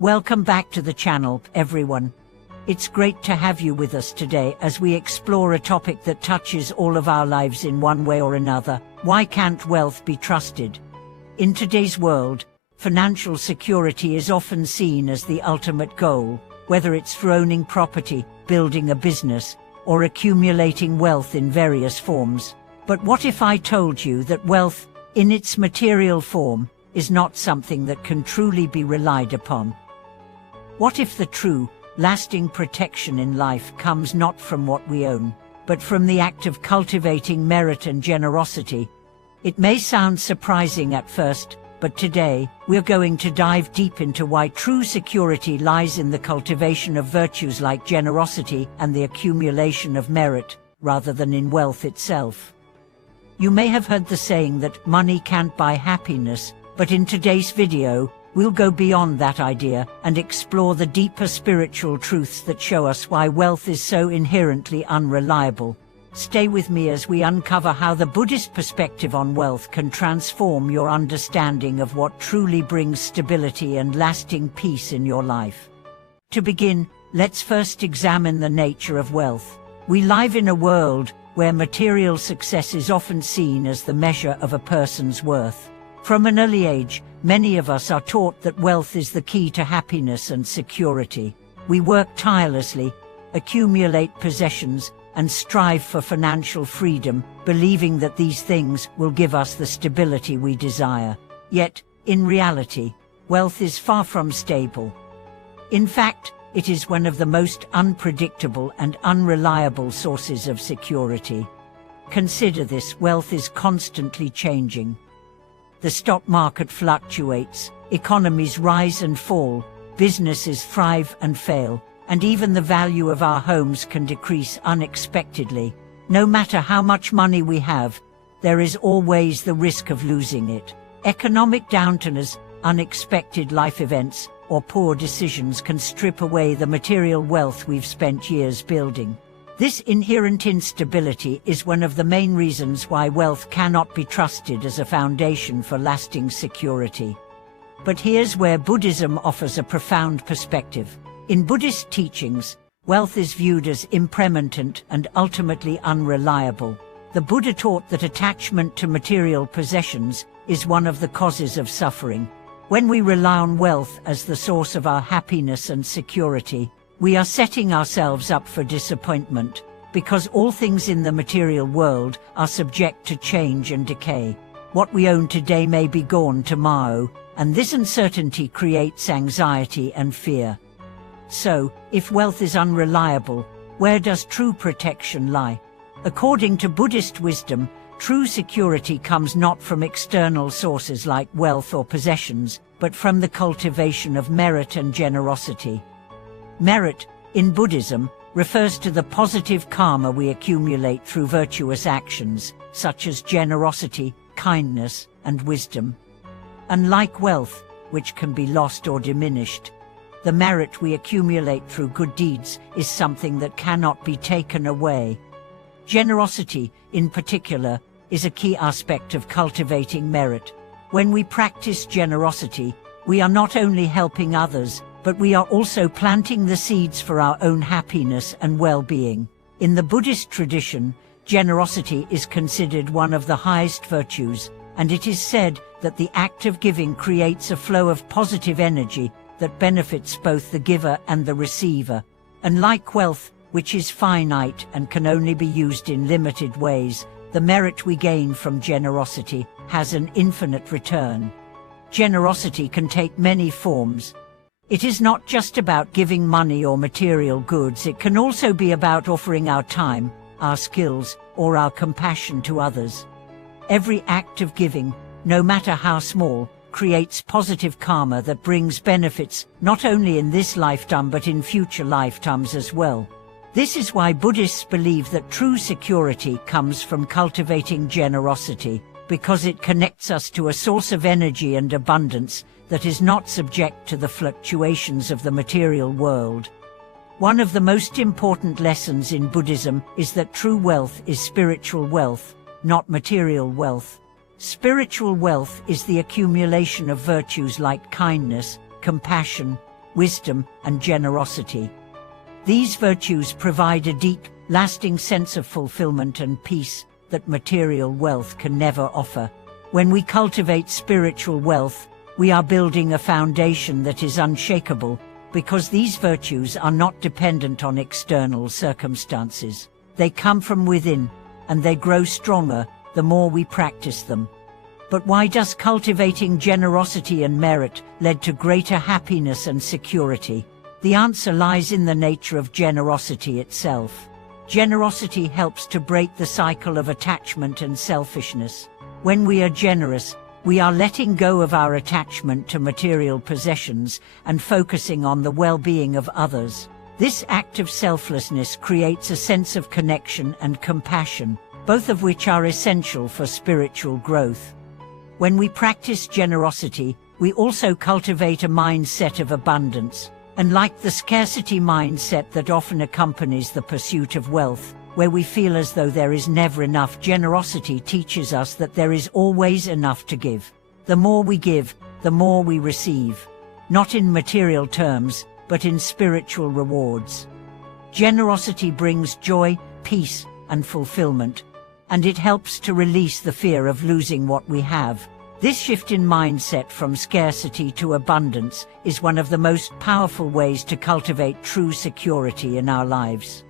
Welcome back to the channel, everyone. It's great to have you with us today as we explore a topic that touches all of our lives in one way or another. Why can't wealth be trusted? In today's world, financial security is often seen as the ultimate goal, whether it's through owning property, building a business, or accumulating wealth in various forms. But what if I told you that wealth, in its material form, is not something that can truly be relied upon? What if the true, lasting protection in life comes not from what we own, but from the act of cultivating merit and generosity? It may sound surprising at first, but today, we're going to dive deep into why true security lies in the cultivation of virtues like generosity and the accumulation of merit, rather than in wealth itself. You may have heard the saying that money can't buy happiness, but in today's video, we'll go beyond that idea and explore the deeper spiritual truths that show us why wealth is so inherently unreliable. Stay with me as we uncover how the Buddhist perspective on wealth can transform your understanding of what truly brings stability and lasting peace in your life. To begin, let's first examine the nature of wealth. We live in a world where material success is often seen as the measure of a person's worth. From an early age, many of us are taught that wealth is the key to happiness and security. We work tirelessly, accumulate possessions, and strive for financial freedom, believing that these things will give us the stability we desire. Yet, in reality, wealth is far from stable. In fact, it is one of the most unpredictable and unreliable sources of security. Consider this: wealth is constantly changing. The stock market fluctuates, economies rise and fall, businesses thrive and fail, and even the value of our homes can decrease unexpectedly. No matter how much money we have, there is always the risk of losing it. Economic downturns, unexpected life events, or poor decisions can strip away the material wealth we've spent years building. This inherent instability is one of the main reasons why wealth cannot be trusted as a foundation for lasting security. But here's where Buddhism offers a profound perspective. In Buddhist teachings, wealth is viewed as impermanent and ultimately unreliable. The Buddha taught that attachment to material possessions is one of the causes of suffering. When we rely on wealth as the source of our happiness and security, we are setting ourselves up for disappointment, because all things in the material world are subject to change and decay. What we own today may be gone tomorrow, and this uncertainty creates anxiety and fear. So, if wealth is unreliable, where does true protection lie? According to Buddhist wisdom, true security comes not from external sources like wealth or possessions, but from the cultivation of merit and generosity. Merit, in Buddhism, refers to the positive karma we accumulate through virtuous actions, such as generosity, kindness, and wisdom. Unlike wealth, which can be lost or diminished, the merit we accumulate through good deeds is something that cannot be taken away. Generosity, in particular, is a key aspect of cultivating merit. When we practice generosity, we are not only helping others, but we are also planting the seeds for our own happiness and well-being. In the Buddhist tradition, generosity is considered one of the highest virtues, and it is said that the act of giving creates a flow of positive energy that benefits both the giver and the receiver. Unlike wealth, which is finite and can only be used in limited ways, the merit we gain from generosity has an infinite return. Generosity can take many forms. It is not just about giving money or material goods. It can also be about offering our time, our skills, or our compassion to others. Every act of giving, no matter how small, creates positive karma that brings benefits not only in this lifetime but in future lifetimes as well. This is why Buddhists believe that true security comes from cultivating generosity, because it connects us to a source of energy and abundance that is not subject to the fluctuations of the material world. One of the most important lessons in Buddhism is that true wealth is spiritual wealth, not material wealth. Spiritual wealth is the accumulation of virtues like kindness, compassion, wisdom, and generosity. These virtues provide a deep, lasting sense of fulfillment and peace that material wealth can never offer. When we cultivate spiritual wealth, we are building a foundation that is unshakable, because these virtues are not dependent on external circumstances. They come from within, and they grow stronger the more we practice them. But why does cultivating generosity and merit lead to greater happiness and security? The answer lies in the nature of generosity itself. Generosity helps to break the cycle of attachment and selfishness. When we are generous, we are letting go of our attachment to material possessions and focusing on the well-being of others. This act of selflessness creates a sense of connection and compassion, both of which are essential for spiritual growth. When we practice generosity, we also cultivate a mindset of abundance. And like the scarcity mindset that often accompanies the pursuit of wealth, where we feel as though there is never enough, generosity teaches us that there is always enough to give. The more we give, the more we receive. Not in material terms, but in spiritual rewards. Generosity brings joy, peace, and fulfillment, and it helps to release the fear of losing what we have. This shift in mindset from scarcity to abundance is one of the most powerful ways to cultivate true security in our lives.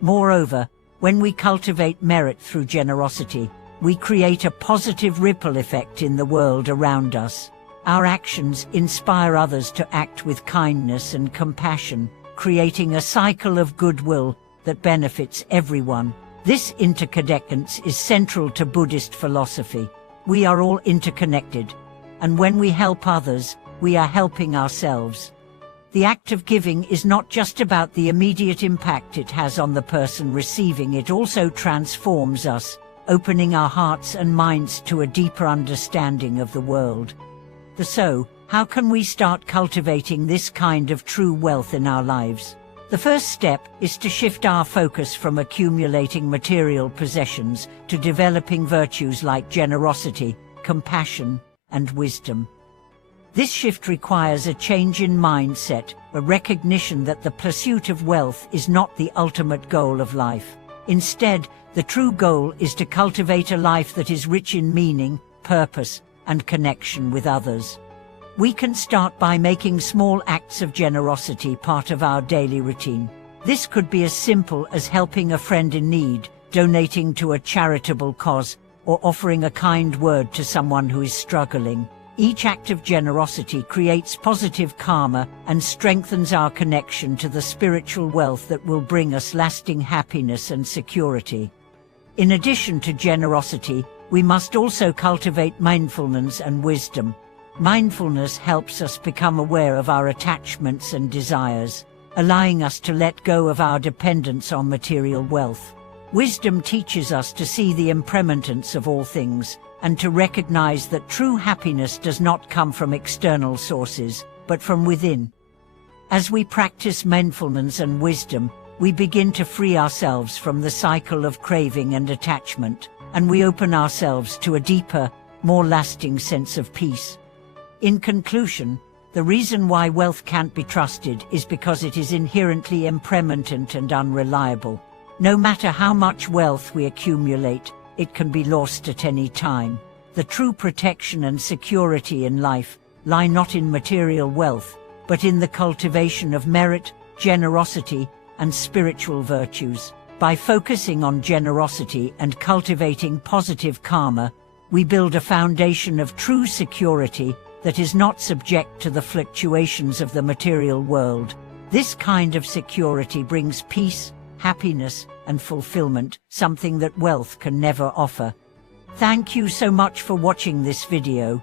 Moreover, when we cultivate merit through generosity, we create a positive ripple effect in the world around us. Our actions inspire others to act with kindness and compassion, creating a cycle of goodwill that benefits everyone. This interdependence is central to Buddhist philosophy. We are all interconnected, and when we help others, we are helping ourselves. The act of giving is not just about the immediate impact it has on the person receiving, it also transforms us, opening our hearts and minds to a deeper understanding of the world. So, how can we start cultivating this kind of true wealth in our lives? The first step is to shift our focus from accumulating material possessions to developing virtues like generosity, compassion, and wisdom. This shift requires a change in mindset, a recognition that the pursuit of wealth is not the ultimate goal of life. Instead, the true goal is to cultivate a life that is rich in meaning, purpose, and connection with others. We can start by making small acts of generosity part of our daily routine. This could be as simple as helping a friend in need, donating to a charitable cause, or offering a kind word to someone who is struggling. Each act of generosity creates positive karma and strengthens our connection to the spiritual wealth that will bring us lasting happiness and security. In addition to generosity, we must also cultivate mindfulness and wisdom. Mindfulness helps us become aware of our attachments and desires, allowing us to let go of our dependence on material wealth. Wisdom teaches us to see the impermanence of all things, and to recognize that true happiness does not come from external sources, but from within. As we practice mindfulness and wisdom, we begin to free ourselves from the cycle of craving and attachment, and we open ourselves to a deeper, more lasting sense of peace. In conclusion, the reason why wealth can't be trusted is because it is inherently impermanent and unreliable. No matter how much wealth we accumulate, it can be lost at any time. The true protection and security in life lie not in material wealth, but in the cultivation of merit, generosity, and spiritual virtues. By focusing on generosity and cultivating positive karma, we build a foundation of true security that is not subject to the fluctuations of the material world. This kind of security brings peace, happiness, and fulfillment, something that wealth can never offer. Thank you so much for watching this video.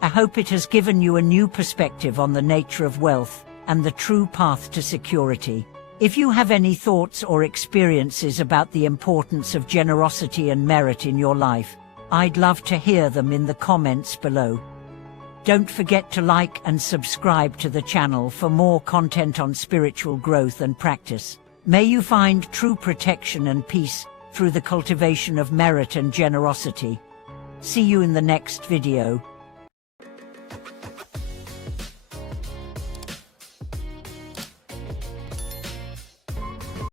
I hope it has given you a new perspective on the nature of wealth and the true path to security. If you have any thoughts or experiences about the importance of generosity and merit in your life, I'd love to hear them in the comments below. Don't forget to like and subscribe to the channel for more content on spiritual growth and practice. May you find true protection and peace through the cultivation of merit and generosity. See you in the next video.